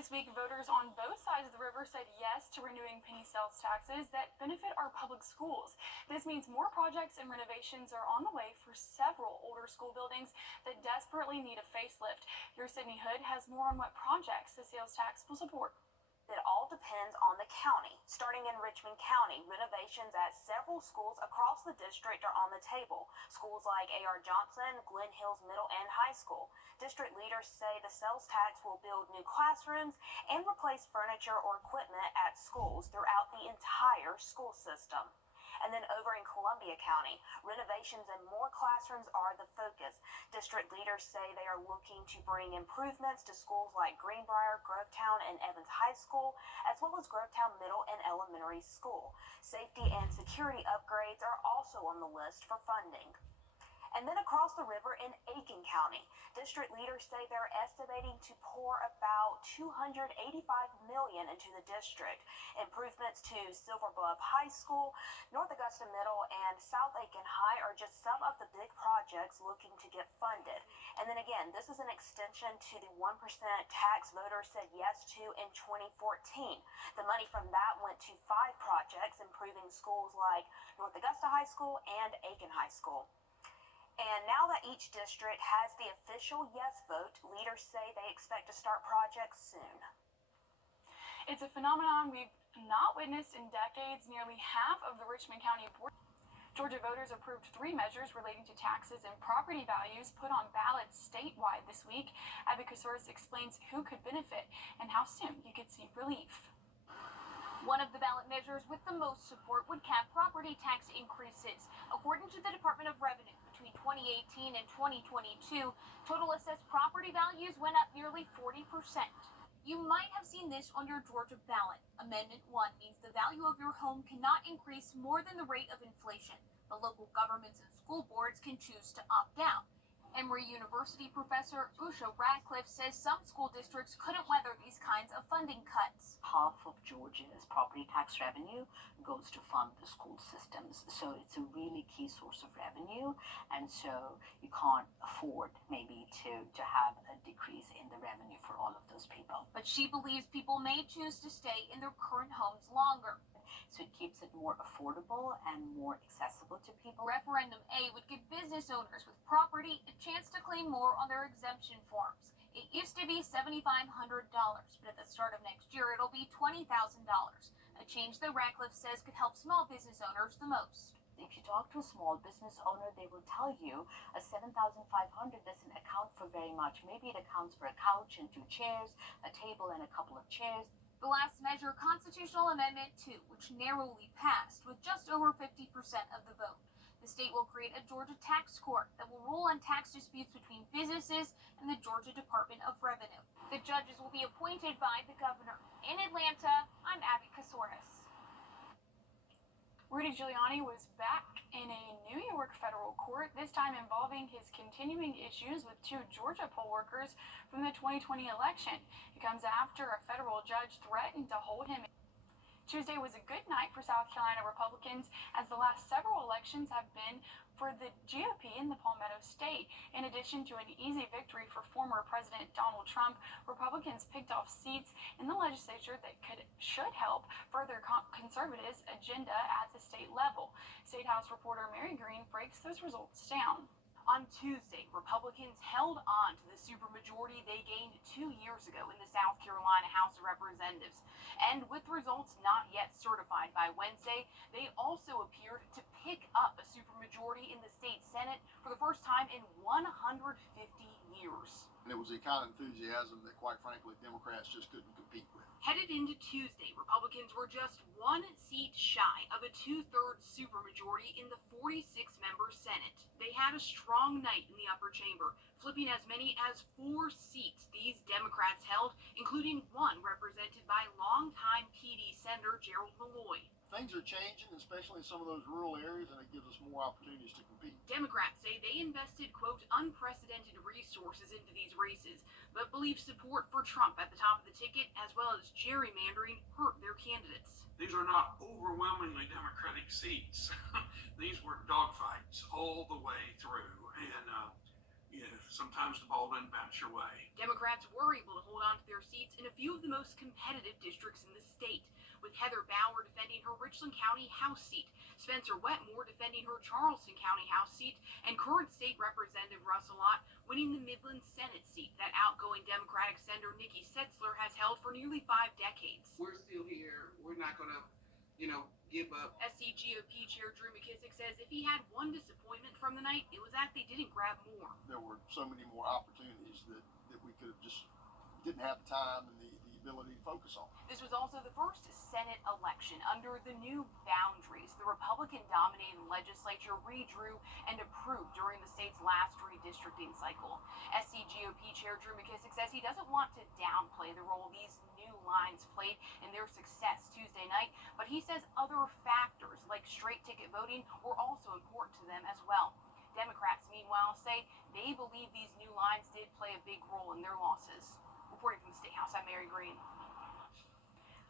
This week, voters on both sides of the river said yes to renewing penny sales taxes that benefit our public schools. This means more projects and renovations are on the way for several older school buildings that desperately need a facelift. Your Sydney Hood has more on what projects the sales tax will support. It all depends on the county. Starting in Richmond County, renovations at several schools across the district are on the table. Schools like A.R. Johnson, Glen Hills Middle and High School. District leaders say the sales tax will build new classrooms and replace furniture or equipment at schools throughout the entire school system. And then over in Columbia County, renovations and more classrooms are the focus. District leaders say they are looking to bring improvements to schools like Greenbrier, Grovetown, and Evans High School, as well as Grovetown Middle and Elementary School. Safety and security upgrades are also on the list for funding. And then across the river in Aiken County, district leaders say they're estimating to pour about $285 million into the district. Improvements to Silver Bluff High School, North Augusta Middle, and South Aiken High are just some of the big projects looking to get funded. And then again, this is an extension to the 1% tax voters said yes to in 2014. The money from that went to 5 projects improving schools like North Augusta High School and Aiken High School. And now that each district has the official yes vote, leaders say they expect to start projects soon. It's a phenomenon we've not witnessed in decades. Nearly half of the Richmond County Board. Georgia voters approved 3 measures relating to taxes and property values put on ballots statewide this week. Abby explains who could benefit and how soon you could see relief. One of the ballot measures with the most support would cap property tax increases. According to the Department of Revenue, between 2018 and 2022, total assessed property values went up nearly 40%. You might have seen this on your Georgia ballot. Amendment 1 means the value of your home cannot increase more than the rate of inflation, but local governments and school boards can choose to opt out. Emory University professor Wrdw says some school districts couldn't weather these kinds of funding cuts. Half of Georgia's property tax revenue goes to fund the school systems, so it's a really key source of revenue, and so you can't afford maybe to have a decrease in the revenue for all of those people. But she believes people may choose to stay in their current homes longer. So it keeps it more affordable and more accessible to people. Referendum A would give business owners with property a chance to claim more on their exemption forms. It used to be $7,500, but at the start of next year, it'll be $20,000. A change that Ratcliffe says could help small business owners the most. If you talk to a small business owner, they will tell you a $7,500 doesn't account for very much. Maybe it accounts for a couch and 2 chairs, a table and a couple of chairs. The last measure, Constitutional Amendment 2, which narrowly passed with just over 50% of the vote. The state will create a Georgia tax court that will rule on tax disputes between businesses and the Georgia Department of Revenue. The judges will be appointed by the governor. In Atlanta, I'm Abby Casoris. Rudy Giuliani was back in a New York federal court, this time involving his continuing issues with 2 Georgia poll workers from the 2020 election. It comes after a federal judge threatened to hold him. Tuesday was a good night for South Carolina Republicans, as the last several elections have been for the GOP in the Palmetto State. In addition to an easy victory for former President Donald Trump, Republicans picked off seats in the legislature that should help further conservatives' agenda at the state level. State House reporter Mary Green breaks those results down. On Tuesday, Republicans held on to the supermajority they gained 2 years ago in the South Carolina House of Representatives. And with results not yet certified by Wednesday, they also appeared to pick up a supermajority in the state Senate for the first time in 150 years. And it was the kind of enthusiasm that, quite frankly, Democrats just couldn't compete with. Headed into Tuesday, Republicans were just 1 seat shy of a 2/3 supermajority in the 46-member Senate. They had a strong night in the upper chamber, flipping as many as 4 seats these Democrats held, including one represented by longtime PD Senator Gerald Malloy. Things are changing, especially in some of those rural areas, and it gives us more opportunities to compete. Democrats say they invested, quote, unprecedented resources into these races, but believe support for Trump at the top of the ticket, as well as gerrymandering, hurt their candidates. These are not overwhelmingly Democratic seats. These were dogfights all the way through, and sometimes the ball doesn't bounce your way. Democrats were able to hold on to their seats in a few of the most competitive districts in the state, with Heather Bauer defending her Richland County House seat, Spencer Wetmore defending her Charleston County House seat, and current state representative Russell Ott winning the Midland Senate seat that outgoing Democratic Senator Nikki Setzler has held for nearly 5 decades. We're still here. We're not going to, give up. SCGOP Chair Drew McKissick says if he had one disappointment from the night, it was that they didn't grab more. There were so many more opportunities that we could have just didn't have the time and the ability to focus on. This was also the first Senate election under the new boundaries the Republican-dominated legislature redrew and approved during the state's last redistricting cycle. SCGOP Chair Drew McKissick says he doesn't want to downplay the role these new lines played in their success Tuesday night, but he says other factors like straight ticket voting were also important to them as well. Democrats, meanwhile, say they believe these new lines did play a big role in their losses. Reporting from the State House, I'm Mary Green.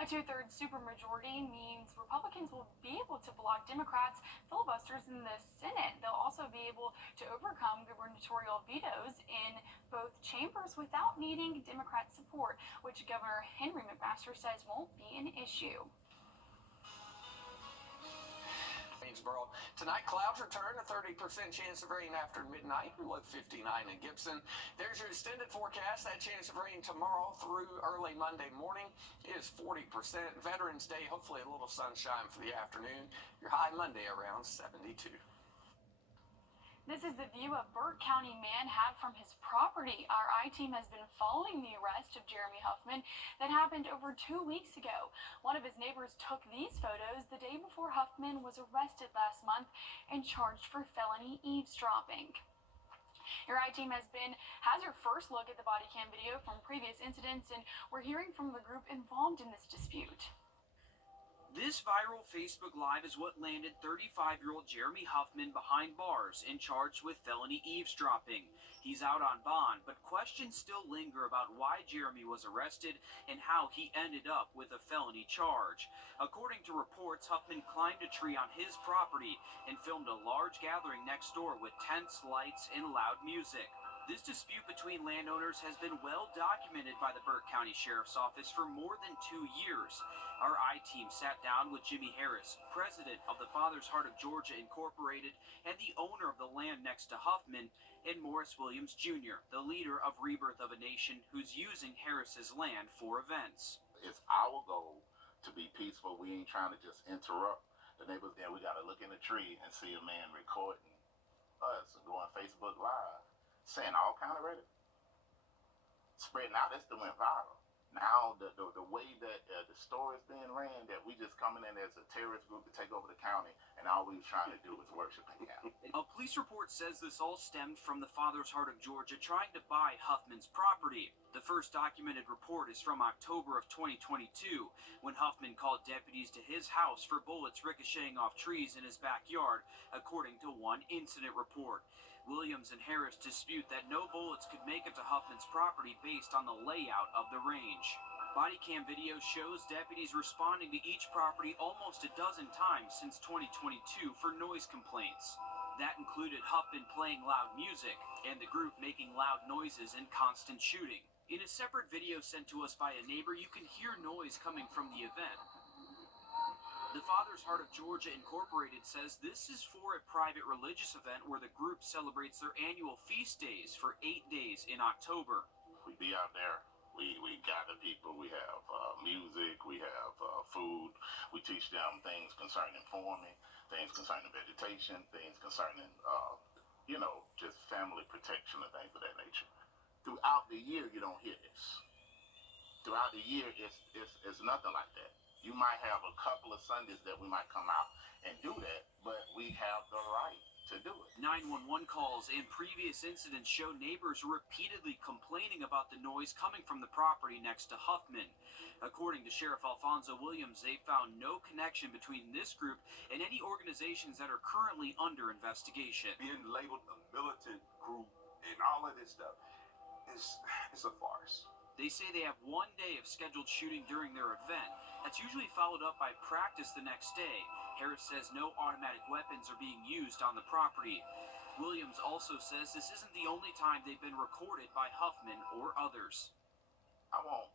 A 2/3 supermajority means Republicans will be able to block Democrats' filibusters in the Senate. They'll also be able to overcome gubernatorial vetoes in both chambers without needing Democrat support, which Governor Henry McMaster says won't be an issue. Tonight, clouds return, a 30% chance of rain after midnight, low 59 in Gibson. There's your extended forecast. That chance of rain tomorrow through early Monday morning is 40%. Veterans Day, hopefully a little sunshine for the afternoon. Your high Monday around 72. This is the view a Burke County man had from his property. Our I-team has been following the arrest of Jeremy Huffman that happened over 2 weeks ago. One of his neighbors took these photos the day before Huffman was arrested last month and charged for felony eavesdropping. Your I-team has your first look at the body cam video from previous incidents, and we're hearing from the group involved in this dispute. This viral Facebook Live is what landed 35-year-old Jeremy Huffman behind bars and charged with felony eavesdropping. He's out on bond, but questions still linger about why Jeremy was arrested and how he ended up with a felony charge. According to reports, Huffman climbed a tree on his property and filmed a large gathering next door with tents, lights, and loud music. This dispute between landowners has been well documented by the Burke County Sheriff's Office for more than 2 years. Our I-team sat down with Jimmy Harris, president of the Father's Heart of Georgia Incorporated and the owner of the land next to Huffman, and Morris Williams Jr., the leader of Rebirth of a Nation, who's using Harris's land for events. It's our goal to be peaceful. We ain't trying to just interrupt the neighbors. Then we got to look in the tree and see a man recording us and going Facebook Live, saying all kind of rhetoric, spreading out. This thing went viral. Now the way that the story is being ran, that we just coming in as a terrorist group to take over the county, and all we was trying to do was worship him. A police report says this all stemmed from the Father's Heart of Georgia trying to buy Huffman's property. The first documented report is from October of 2022, when Huffman called deputies to his house for bullets ricocheting off trees in his backyard, according to one incident report. Williams and Harris dispute that no bullets could make it to Huffman's property based on the layout of the range. Body cam video shows deputies responding to each property almost a dozen times since 2022 for noise complaints. That included Huffman playing loud music and the group making loud noises and constant shooting. In a separate video sent to us by a neighbor, you can hear noise coming from the event. The Father's Heart of Georgia Incorporated says this is for a private religious event where the group celebrates their annual feast days for 8 days in October. We be out there. We gather people. We have music. We have food. We teach them things concerning farming, things concerning vegetation, things concerning, just family protection and things of that nature. Throughout the year, you don't hear this. Throughout the year, it's nothing like that. You might have a couple of Sundays that we might come out and do that, but we have the right to do it. 911 calls and previous incidents show neighbors repeatedly complaining about the noise coming from the property next to Huffman. According to Sheriff Alfonso Williams, they found no connection between this group and any organizations that are currently under investigation. Being labeled a militant group and all of this stuff is a farce. They say they have 1 day of scheduled shooting during their event. That's usually followed up by practice the next day. Harris says no automatic weapons are being used on the property. Williams also says this isn't the only time they've been recorded by Huffman or others. I want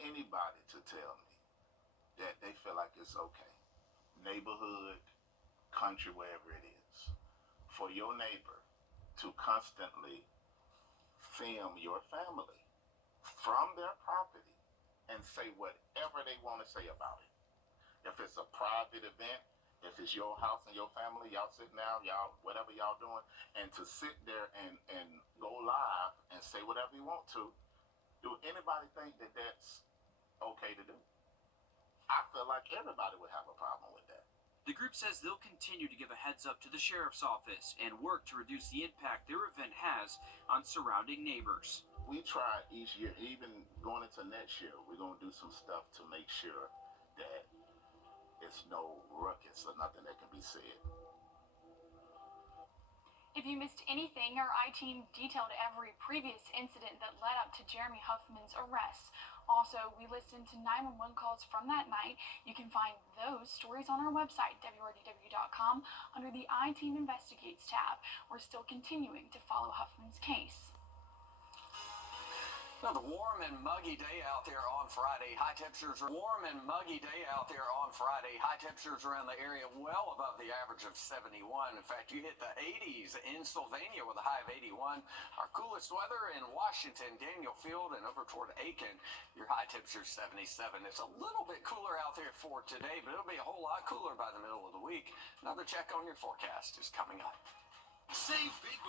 anybody to tell me that they feel like it's okay, neighborhood, country, wherever it is, for your neighbor to constantly film your family from their property and say whatever they want to say about it. If it's a private event, if it's your house and your family, y'all sitting down, y'all, whatever y'all doing, and to sit there and go live and say whatever you want to, do anybody think that that's okay to do? I feel like everybody would have a problem with that. The group says they'll continue to give a heads up to the sheriff's office and work to reduce the impact their event has on surrounding neighbors. We try each year, even going into next year, we're going to do some stuff to make sure that it's no ruckus or nothing that can be said. If you missed anything, our I-Team detailed every previous incident that led up to Jeremy Huffman's arrest. Also, we listened to 911 calls from that night. You can find those stories on our website, wrdw.com, under the I-Team Investigates tab. We're still continuing to follow Huffman's case. Another warm and muggy day out there on Friday. High temperatures are warm and muggy day out there on Friday. High temperatures around the area well above the average of 71. In fact, you hit the 80s in Sylvania with a high of 81. Our coolest weather in Washington, Daniel Field, and over toward Aiken, your high temperature is 77. It's a little bit cooler out there for today, but it'll be a whole lot cooler by the middle of the week. Another check on your forecast is coming up. Save big with